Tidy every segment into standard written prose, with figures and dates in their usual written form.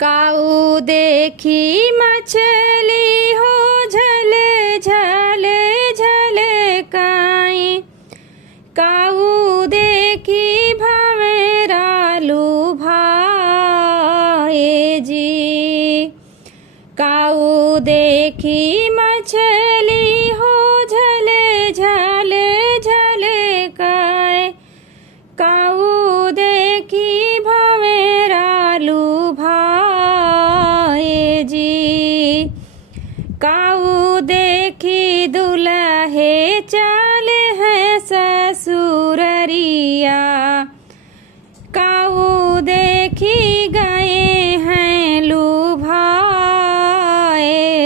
काऊ देखी मछली हो झल झल झल काई। काऊ देखी भंवरालू भाए जी। काऊ देखी मछली हो झल झल झल काए। काऊ देखी भंवरालू भाए जी। काऊ देखी दुल्हे चले हैं ससुररिया। काऊ देखी गए हैं लुभाए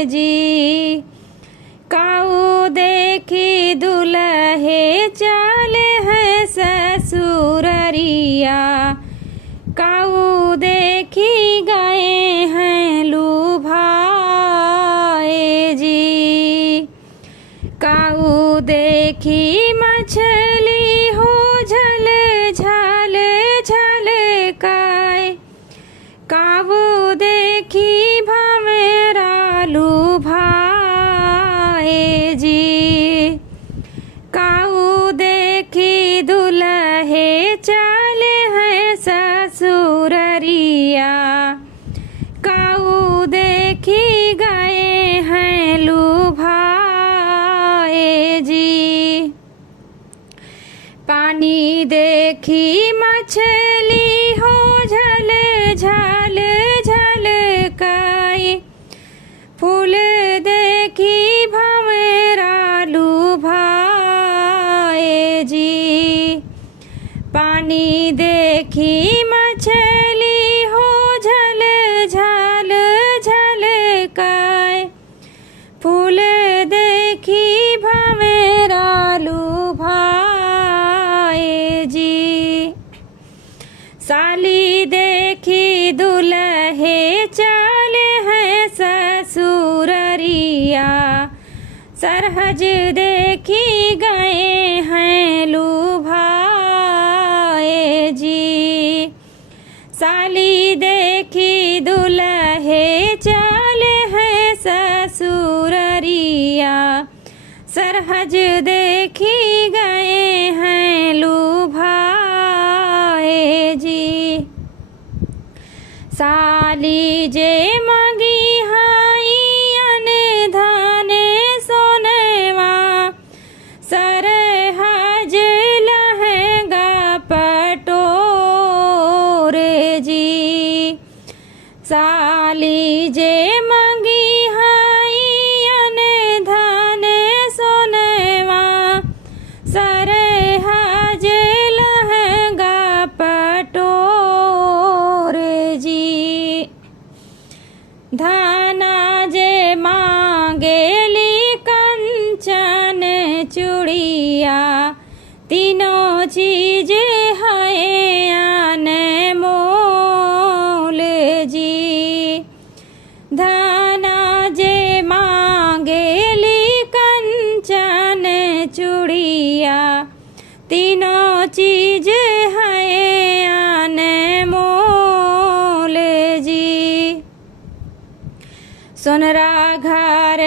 जी। काऊ देखी दुल्हे चले हैं ससुररिया। काऊ देखी गए हैं लुभाए जी। काऊ देखी मछली हो झल झल झल काए। काऊ देखी भंवरालू भाए जी। काऊ देखी दुल्हे चले हैं ससुररिया। काऊ देखी गए हैं लुभाए जी। पानी देखी मछली हो झल झल झल काए। फूल देखी भंवरालू भाए जी। पानी देखी मछली हो झल झल झल काए। फूल देखी भंवरालू भाए जी। साली देखी दुल्हे चले हैं ससुररिया। सरहज देखी गए हैं लुभाए जी। साली देखी दुल्हे चले हैं ससुररिया। सरहज देखी गए हैं लुभाए जी। साली जे मगी हाई अनधन सोनवा। सरहज लहंगा पटोरे जी। साली जे मगी हाई अनधन सोनवा। सरहज लहंगा पटोरे जी। धाना जे मांगेली कंचन चूड़िया। तीनों चीज है अनमोल जी। धाना जे मांगेली कंचन चूड़िया। तीनों चीज है अनमोल जी। सोनरा घर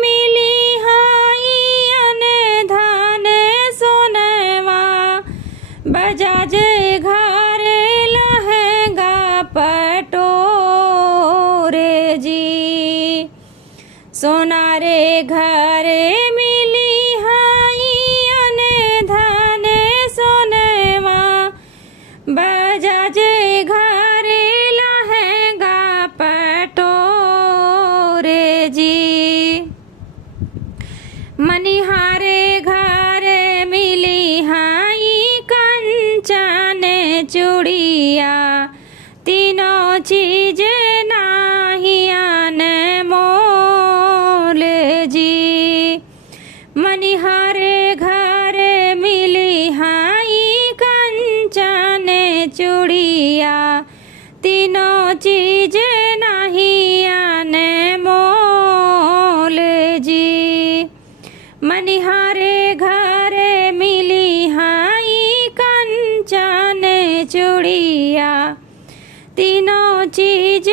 मिली हाई अनधन सोनवा। बजाज घर लहंगा पटोरे जी। सोनारे घर मिली हाई अनधन सोनवा। बजाज घर लहंगा पटोरे जी। मनिहारे घर मिली हाई कंचन चूड़िया। तीनों चीज नाही अनमोल जी। मनिहारे घर मिली हाई कंचन चूड़िया। तीनों चीज नाही अनमोल जी। मनिहारे घर मिली हाई कंचन चूड़िया। तीनों चीज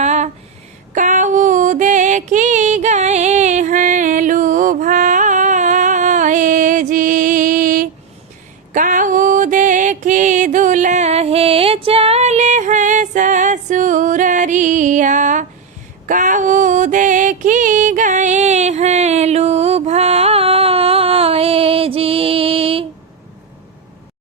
पिया